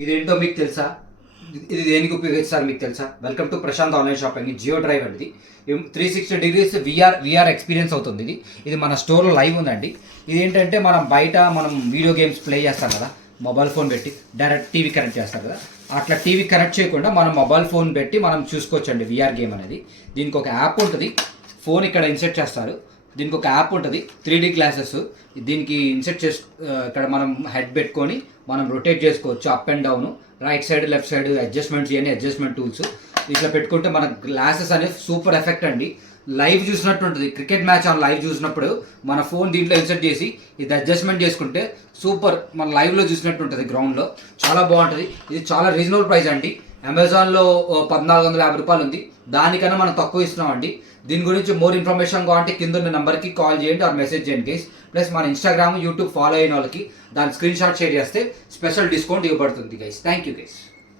ఇదేంటో మీకు తెలుసా? ఇది దేనికి ఉపయోగిస్తారు మీకు తెలుసా? Welcome to Prashant online shopping. Jio drive అండి. ఇది 360 డిగ్రీస్ విఆర్ ఎక్స్పీరియన్స్ అవుతుంది. ఇది మన స్టోర్లో లైవ్ ఉందండి. ఇది ఏంటంటే మనం వీడియో గేమ్స్ ప్లే చేస్తాం కదా, మొబైల్ ఫోన్ పెట్టి డైరెక్ట్ టీవీ కనెక్ట్ చేస్తాం కదా, అట్లా టీవీ కనెక్ట్ చేయకుండా మనం మొబైల్ ఫోన్ పెట్టి మనం చూసుకోవచ్చండి విఆర్ గేమ్ అనేది. దీనికి ఒక యాప్ ఉంటుంది, ఫోన్ ఇక్కడ ఇన్సెట్ చేస్తారు. దీనికి ఒక యాప్ ఉంటుంది, 3D గ్లాసెస్. దీనికి ఇన్సెట్ ఇక్కడ మనం హెడ్ పెట్టుకొని మనం రొటేట్ చేసుకోవచ్చు, up and down, right side left side adjustments, ఇవన్నీ అడ్జస్ట్మెంట్ టూల్స్. ఇట్లా పెట్టుకుంటే మన గ్లాసెస్ అనేది సూపర్ ఎఫెక్ట్ అండి. లైవ్ చూసినట్టు ఉంటుంది. క్రికెట్ మ్యాచ్ ఆన్ లైవ్ చూసినప్పుడు మన ఫోన్ దీంట్లో ఇన్సర్ట్ చేసి ఇది అడ్జస్ట్మెంట్ చేసుకుంటే సూపర్ మన లైవ్లో చూసినట్టు ఉంటుంది. గ్రౌండ్లో చాలా బాగుంటుంది. ఇది చాలా రీజనబుల్ ప్రైస్ అండి. అమెజాన్లో 1450 రూపాయలు ఉంది, దానికన్నా మనం తక్కువ ఇస్తున్నాం అండి. దీని గురించి మోర్ ఇన్ఫర్మేషన్ కావాలంటే కింద ఉన్న నెంబర్కి కాల్ చేయండి ఆర్ మెసేజ్ చేయండి గైస్. ప్లస్ మన ఇన్స్టాగ్రామ్ యూట్యూబ్ ఫాలో అయిన వాళ్ళకి దాని స్క్రీన్ షాట్ షేర్ చేస్తే స్పెషల్ డిస్కౌంట్ ఇవ్వబడుతుంది గైస్. Thank you guys.